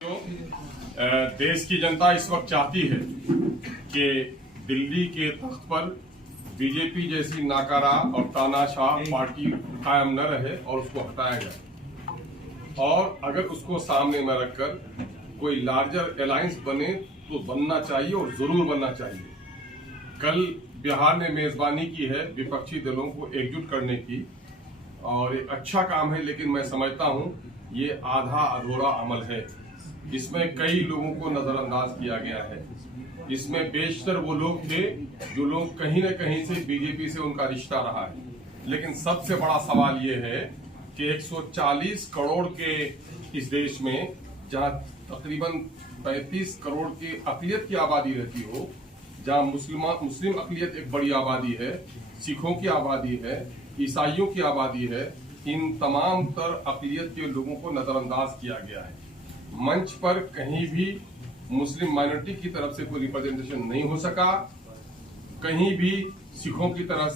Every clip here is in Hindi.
देश की जनता इस वक्त चाहती है कि दिल्ली के तख्त पर बीजेपी जैसी नाकारा और तानाशाह पार्टी कायम न रहे और उसको हटाया जाए, और अगर उसको सामने में रखकर कोई लार्जर अलायंस बने तो बनना चाहिए और जरूर बनना चाहिए। कल बिहार ने मेजबानी की है विपक्षी दलों को एकजुट करने की, और एक अच्छा काम है, लेकिन मैं समझता हूं ये आधा अधूरा अमल है। इसमें कई लोगों को नजरअंदाज किया गया है। इसमें बेशतर वो लोग थे जो लोग कहीं न कहीं से बीजेपी से उनका रिश्ता रहा है। लेकिन सबसे बड़ा सवाल ये है कि 140 करोड़ के इस देश में, जहां तकरीबन 35 करोड़ की अकलियत की आबादी रहती हो, जहां मुस्लिम अकलियत एक बड़ी आबादी है, सिखों की आबादी है, ईसाइयों की आबादी है, इन तमाम तर अकलियत के लोगों को नजरअंदाज किया गया है। मंच पर कहीं भी मुस्लिम माइनॉरिटी की तरफ से कोई रिप्रेजेंटेशन नहीं हो सका, कहीं भी सिखों की तरफ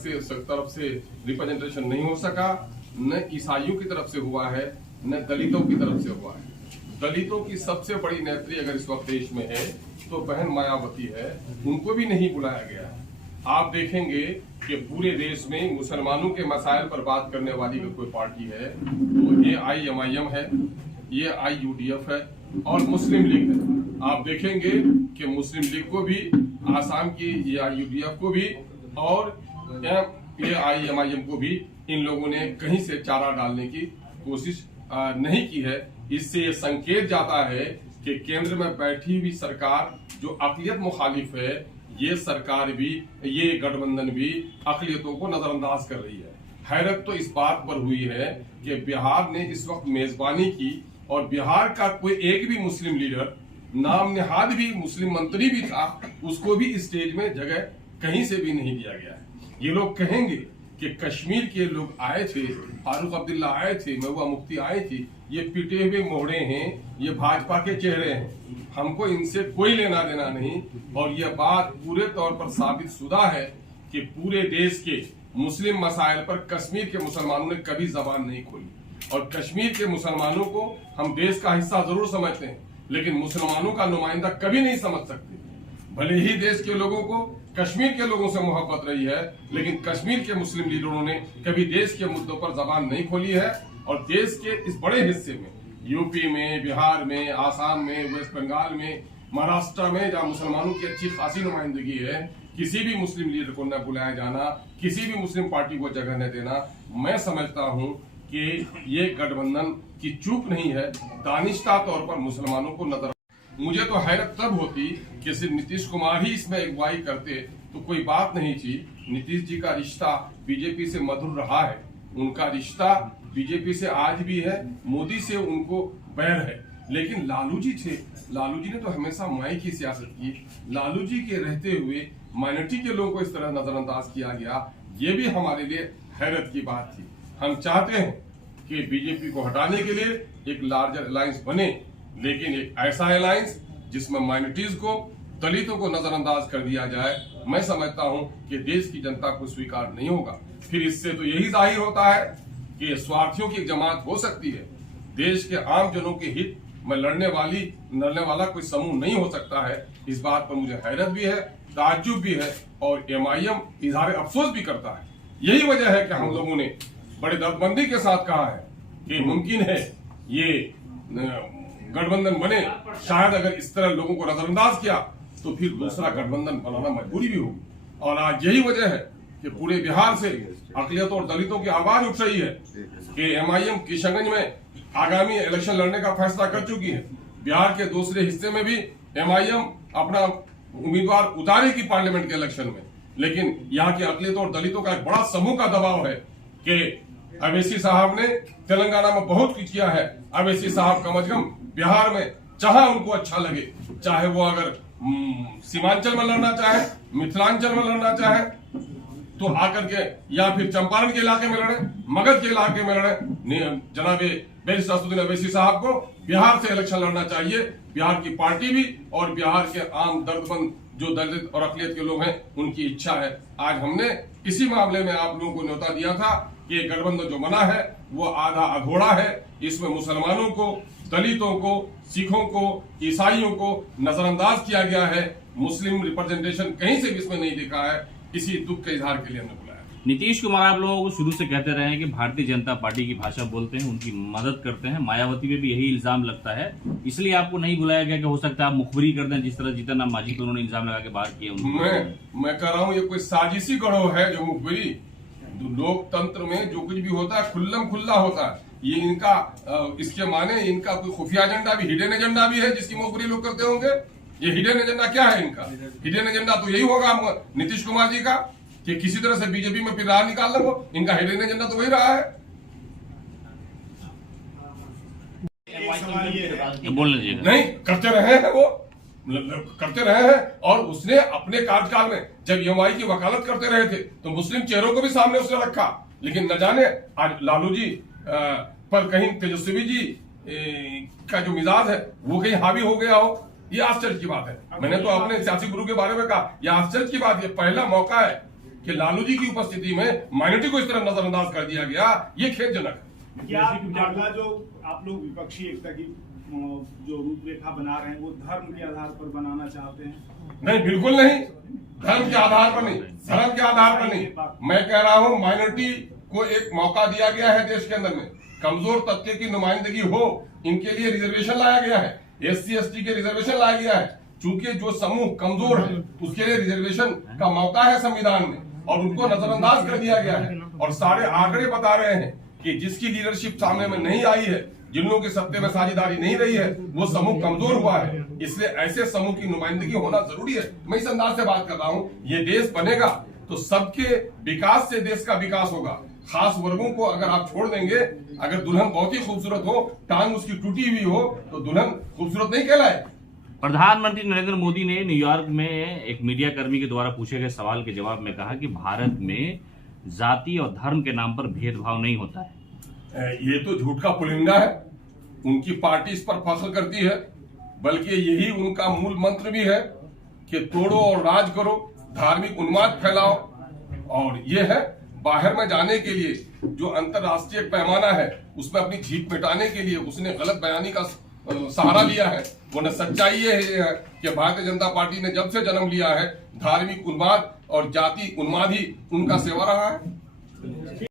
से रिप्रेजेंटेशन नहीं हो सका, न ईसाइयों की तरफ से हुआ है, न दलितों की तरफ से हुआ है। दलितों की सबसे बड़ी नेत्री अगर इस वक्त देश में है तो बहन मायावती है, उनको भी नहीं बुलाया गया है। आप देखेंगे कि पूरे देश में मुसलमानों के मसाइल पर बात करने वाली अगर कोई पार्टी है तो ये AIMIM है, ये IUDF है और मुस्लिम लीग है। आप देखेंगे कि मुस्लिम लीग को भी, आसाम की ये IUDF को भी और ये AIMIM को भी इन लोगों ने कहीं से चारा डालने की कोशिश नहीं की है। इससे ये संकेत जाता है कि केंद्र में बैठी हुई सरकार जो अकलियत मुखालिफ है, ये सरकार भी, ये गठबंधन भी अकलियतों को नजरअंदाज कर रही है। हैरत तो इस बात पर हुई है कि बिहार ने इस वक्त मेजबानी की और बिहार का कोई एक भी मुस्लिम लीडर, नाम निहाद भी मुस्लिम मंत्री भी था, उसको भी स्टेज में जगह कहीं से भी नहीं दिया गया है। ये लोग कहेंगे कि कश्मीर के लोग आए थे, फारूक अब्दुल्ला आए थे, महबूबा मुफ्ती आई थी, ये पिटे हुए मोहड़े हैं, ये भाजपा के चेहरे हैं, हमको इनसे कोई लेना देना नहीं। और यह बात पूरे तौर पर साबित शुदा है कि पूरे देश के मुस्लिम मसाइल पर कश्मीर के मुसलमानों ने कभी जबान नहीं खोली, और कश्मीर के मुसलमानों को हम देश का हिस्सा जरूर समझते हैं, लेकिन मुसलमानों का नुमाइंदा कभी नहीं समझ सकते। भले ही देश के लोगों को कश्मीर के लोगों से मोहब्बत रही है, लेकिन कश्मीर के मुस्लिम लीडरों ने कभी देश के मुद्दों पर जबान नहीं खोली है। और देश के इस बड़े हिस्से में, यूपी में, बिहार में, आसाम में, वेस्ट बंगाल में, महाराष्ट्र में, जहाँ मुसलमानों की अच्छी खासी नुमाइंदगी है, किसी भी मुस्लिम लीडर को न बुलाया जाना, किसी भी मुस्लिम पार्टी को जगह न देना, मैं समझता हूँ कि ये गठबंधन की चूक नहीं है, दानिशता तौर पर मुसलमानों को नजर। मुझे तो हैरत तब होती कि सिर्फ नीतीश कुमार ही इसमें अगुवाई करते तो कोई बात नहीं थी। नीतीश जी का रिश्ता बीजेपी से मधुर रहा है, उनका रिश्ता बीजेपी से आज भी है, मोदी से उनको बैर है। लेकिन लालू जी थे, लालू जी ने तो हमेशा माई की सियासत की। लालू जी के रहते हुए माइनॉरिटी के लोगों को इस तरह नजरअंदाज किया गया, ये भी हमारे लिए हैरत की बात थी। हम चाहते हैं कि बीजेपी को हटाने के लिए एक लार्जर अलायंस बने, लेकिन एक ऐसा अलायंस जिसमें माइनॉरिटीज को, दलितों को नजरअंदाज कर दिया जाए, मैं समझता हूं कि देश की जनता को स्वीकार नहीं होगा। फिर इससे तो यही जाहिर होता है कि स्वार्थियों की एक जमात हो सकती है, देश के आम जनों के हित में लड़ने वाला कोई समूह नहीं हो सकता है। इस बात पर मुझे हैरत भी है, ताज्जुब भी है, और MIM इजहार अफसोस भी करता है। यही वजह है कि हम लोगों ने बड़े दर्दमंदी के साथ कहा है कि मुमकिन है ये गठबंधन बने। शायद अगर इस तरह लोगों को नजरअंदाज किया तो फिर दूसरा गठबंधन बनाना मजबूरी भी होगी। और आज यही वजह है कि पूरे बिहार से अकलियत और दलितों की आवाज उठ रही है कि MIM किशनगंज में आगामी इलेक्शन लड़ने का फैसला कर चुकी है। बिहार के दूसरे हिस्से में भी MIM अपना उम्मीदवार उतारेगी पार्लियामेंट के इलेक्शन में। लेकिन यहाँ के अकलियत और दलितों का एक बड़ा समूह का दबाव है कि अवैसी साहब ने तेलंगाना में बहुत कुछ किया है, अवैसी साहब कम से कम बिहार में चाहे उनको अच्छा लगे, चाहे वो अगर सीमांचल में लड़ना चाहे, मिथिलांचल में लड़ना चाहे तो आकर के, या फिर चंपारण के इलाके में लड़े, मगध के इलाके में लड़े, जनाबे बैरिस्टर असदुद्दीन अवैसी साहब को बिहार से इलेक्शन लड़ना चाहिए। बिहार की पार्टी भी और बिहार के आम दर्दमंद जो दलित और अकलियत के लोग हैं, उनकी इच्छा है। आज हमने इसी मामले में आप लोगों को न्योता दिया था कि गठबंधन जो बना है वो आधा अधूरा है। इसमें मुसलमानों को, दलितों को, सिखों को, ईसाइयों को नजरअंदाज किया गया है। मुस्लिम रिप्रेजेंटेशन कहीं से भी इसमें नहीं दिखा है। इसी दुख के इजहार के लिए हमने बुलाया। नीतीश कुमार आप लोगों को शुरू से कहते रहे हैं कि भारतीय जनता पार्टी की भाषा बोलते हैं, उनकी मदद करते हैं। मायावती पे भी यही इल्जाम लगता है, इसलिए आपको नहीं बुलाया गया कि हो सकता है आप मुखबिरी कर दें, जिस तरह जीतन राम मांझी पर उन्होंने इल्जाम लगा के बाहर किया। मैं कह रहा हूँ ये कोई साजिशी गढ़ो है जो मुखबिरी। लोकतंत्र में जो कुछ भी होता है खुल्लम खुल्ला होता है। ये इनका इसके माने इनका कोई खुफिया एजेंडा भी, हिडन एजेंडा भी है जिसकी मुखबिरी लोग करते होंगे। ये हिडन एजेंडा क्या है इनका? हिडन एजेंडा तो यही होगा नीतीश कुमार जी का कि किसी तरह से बीजेपी में फिर राह निकालना। वो इनका हिडन एजेंडा तो वही रहा है। बोल लीजिए। नहीं करते रहे हैं, वो करते रहे हैं। और उसने अपने कार्यकाल में जब यूएई की वकालत करते रहे थे तो मुस्लिम चेहरों को भी सामने उसने रखा। लेकिन न जाने आज लालू जी पर कहीं तेजस्वी जी का जो मिजाज है वो कहीं हावी हो गया हो। ये आश्चर्य की बात है। मैंने तो अपने सियासी गुरु के बारे में कहा, यह आश्चर्य की बात है। पहला मौका है कि लालू जी की उपस्थिति में माइनॉरिटी को इस तरह नजरअंदाज कर दिया गया। ये खेदजनक है। क्या अगला जो आप लोग विपक्षी एकता की जो रूपरेखा बना रहे हैं वो धर्म के आधार पर बनाना चाहते हैं? नहीं, बिल्कुल नहीं। धर्म के आधार पर नहीं, धर्म के आधार पर नहीं। मैं कह रहा हूं माइनॉरिटी को एक मौका दिया गया है देश के अंदर में। कमजोर तबके की नुमाइंदगी हो, इनके लिए रिजर्वेशन लाया गया है। SC ST के रिजर्वेशन लाया गया है। चूंकि जो समूह कमजोर है उसके लिए रिजर्वेशन का मौका है संविधान में, और उनको नजरअंदाज कर दिया गया है। और सारे आंकड़े बता रहे हैं कि जिसकी लीडरशिप सामने में नहीं आई है, जिन लोगों की सत्ते में साझेदारी नहीं रही है, वो समूह कमजोर हुआ है। इसलिए ऐसे समूह की नुमाइंदगी होना जरूरी है। मैं इस अंदाज से बात कर रहा हूँ। ये देश बनेगा तो सबके विकास से देश का विकास होगा। खास वर्गों को अगर आप छोड़ देंगे, अगर दुल्हन बहुत ही खूबसूरत हो, टांग उसकी टूटी हुई हो, तो दुल्हन खूबसूरत नहीं कहलाए। प्रधानमंत्री नरेंद्र मोदी ने न्यूयॉर्क में एक मीडिया कर्मी के द्वारा पूछे गए सवाल के जवाब में कहा कि भारत में जाति और धर्म के नाम पर भेदभाव नहीं होता है। ये तो झूठ का पुलिंदा है। उनकी पार्टी इस पर फख्र करती है, बल्कि यही उनका मूल मंत्र भी है कि तोड़ो और राज करो, धार्मिक उन्माद फैलाओ। और ये है बाहर में जाने के लिए जो अंतरराष्ट्रीय पैमाना है उसमें अपनी जीत मिटाने के लिए उसने गलत बयानी का सहारा लिया है। वो न सच्चाई ये है कि भारतीय जनता पार्टी ने जब से जन्म लिया है धार्मिक उन्माद और जाति उन्माद ही उनका सेवा रहा है।